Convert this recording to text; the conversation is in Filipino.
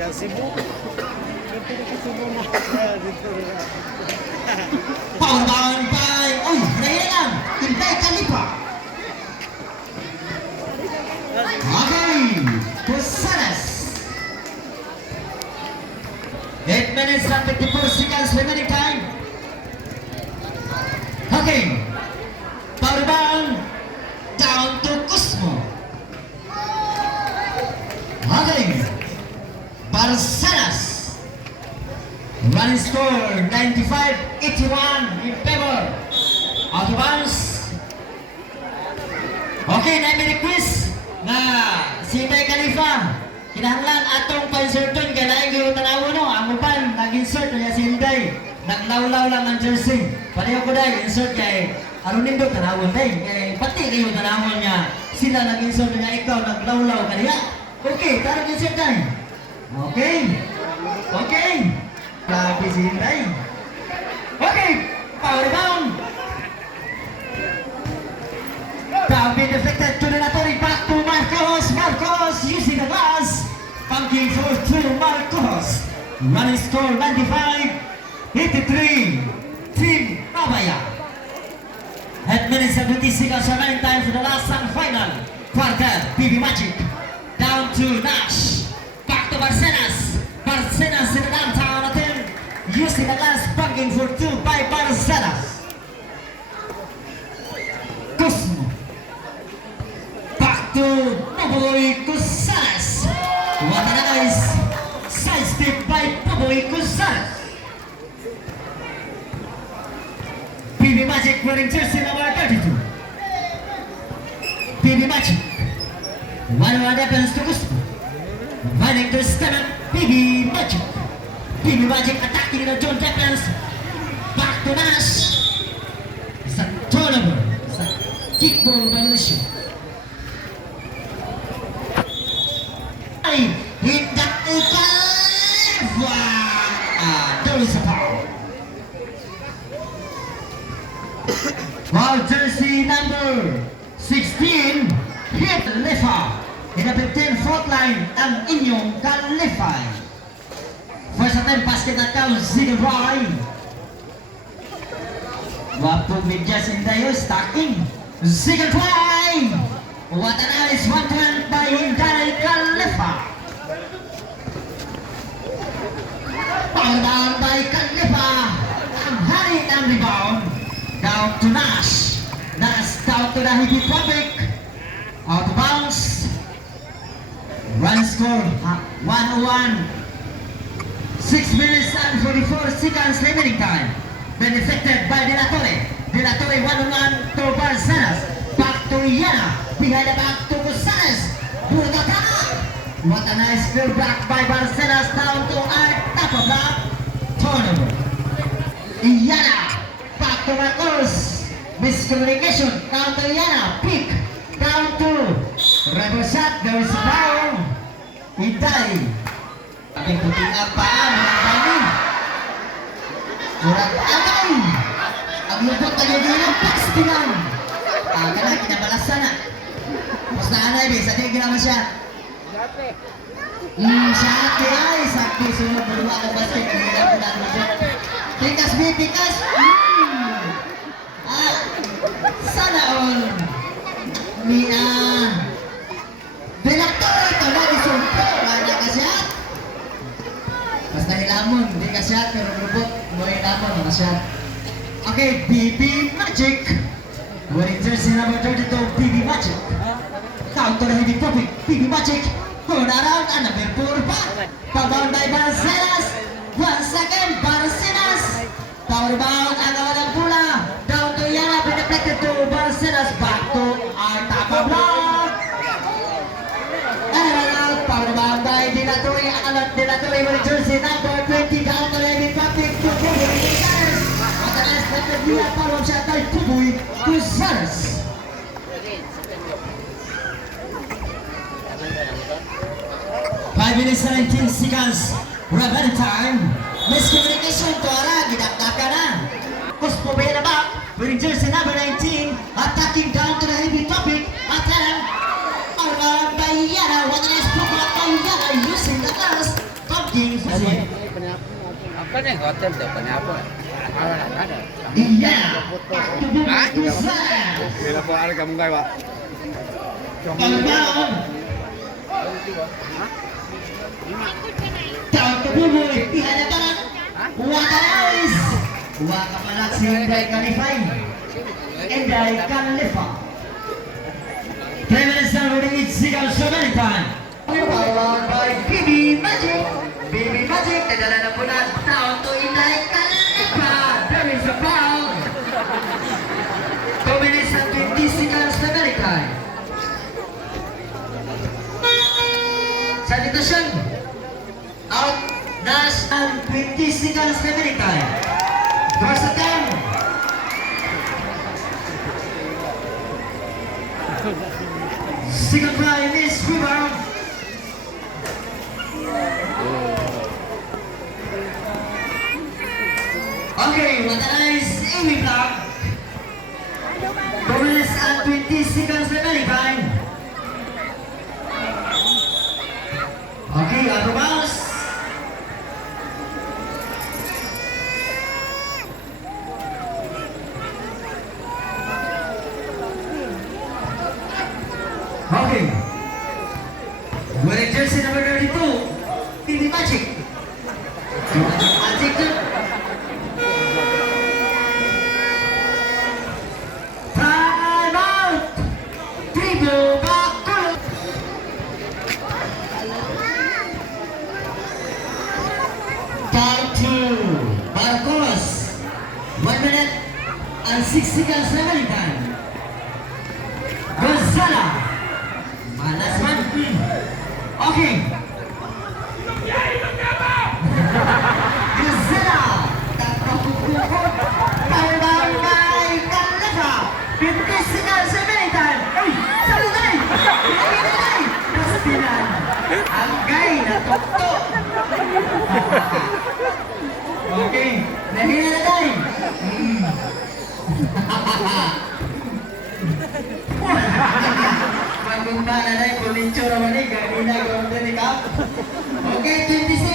taga Cebu. Powerbound by, Rayelan, Intay Kalipa. Okay, Posadas. 8 minutes and 54 seconds remaining time. Okay, powerbound down to Cosmo. Okay, Barcenas. Running score 95-81 in favor. Out of bounds. Okay, na-request na si Intay Kalifa kinahanglan atong pa-inserton kaya laing yung tanawo no ang uban nag-insert na si Intay naglawlaw lang ang jersey pareho ko dahil insert kay aron nindo tanawon day kay pati kayo tanawon niya sila nag-insert niya ikaw naglawlaw kaniya okay tarong insert day okay grabe si Intay okay power down down being deflected to the Natori back to Marcos using the glass punking for to Marcos running score 95-83 Team Abaya. 8 minutes and 20 seconds remaining time for the last and final quarter. PB Magic down to Nash back to Barcenas in the downtown attempt using the glass punking for 2 by Barcenas. Cosmo back to Popoy Cusales. What a nice side step by Popoy Cusales. PB Magic wearing jersey number 32. PB Magic. 1-1 happens to Cusmo. Running to stomach, PB Magic. PB Magic attacking the John Defense. Back to Nash. It's a turnover. It's a kickball violation. Hindak Kalifa. There is a foul. While jersey number 16 hit Lefa in the 15th line ang inyong Kalifa. First attempt basket at count 0 right. Wapo Vidya Sindayo stacking. Second try. What a nice one turn by Intay Kalifa. Power down by Kalifa. Ang hari ng rebound. Down to Nash. Nash down to the Hippie Tropic. Out of bounds. Run score 101. 6 minutes and 44 seconds remaining time. Been affected by De La Torre. De La Torre 1-1 to Barcenas. Back to Yana. Behind the back to Cusales. Burgata. What a nice field back by Barcenas down to our top of block. Turnover. Yana. Back to Marcos. Miscommunication. Down to Yana. Pick. Down to Rebel shot. There is a foul. Intay. Aking puting apa. Murang Murang agay. Ang lupot na yun ng pastilan. Kana kinabalasan na. Tapos na anay, sa tingin naman siya. Sakti ay, sakti. Sunod mo luwa ng basket. Tikas, tikas. Sana all. Mina. Binaktor ito na, disumpo. Wala ka siya. Basta hilamon, hindi ka siya. Pero lupot, mo hilamon, mga siya. Okay, PB Magic. Wearing jersey number 32, PB Magic. Counter heavy topic, PB Magic. Turn around and number 4 pa. Powerbound by Barcenas. Once again, Barcenas. Powerbound ang awalang pula. Down to Yana, deflected to Barcenas. Back to our top of block. And out, powerbound by De La Torre. Alat De La Torre wearing jersey number 20. Down to heavy topic to PB Magic. Dia parang siya kay Popoy Cusales. 5 minutes 19 seconds. Revenge time. Miscommunication to ara, gidakdaka na. Cosmo by the back, wearing jersey number 19, attacking down to the heavy topic. Attempt. Around by Yana, what a nice block by Yana using the glass. James Jose. Apa nih hotel tuh? Kenapa? Ada. Iya, Pak Tubuh Bila po ada kamu gay, Pak. Pagbaon. Taon Tubuh, ihanapan. Wakalayos. Wakapanak si Inday Kalifay. Inday Kalifa. 3 minutes now, running it, sigaw sa balikan. Followed by BB Magic. BB Magic, nadala na po na taon to Inday Kalifa. There is a foul. 2 minutes and 20 seconds na balikan. Sanitation. Out. Dash and 20 seconds na balikan. First attempt. Second try, miss, rebound. Okay, what a nice Amy block. 2 minutes and 20 seconds remaining. Okay, out of bounds. Okay. Wearing jersey number 32, BB Magic. Magic. Time out. Dribble back. Time to Marcos. 1 minute and 6 seconds remaining time. Gonzala. Malas man. Okay. Gonzala. Takpakukukot. Powerbomb by Kalifa. 50 seconds remaining time. Uy! Salunay! Salunay! Pastilan. Ang gay na tukto. Okay. Nahina na tayo. Magumpana na yung kulincho naman eh. Ganina, gawin din ikaw. Okay, 20 seconds.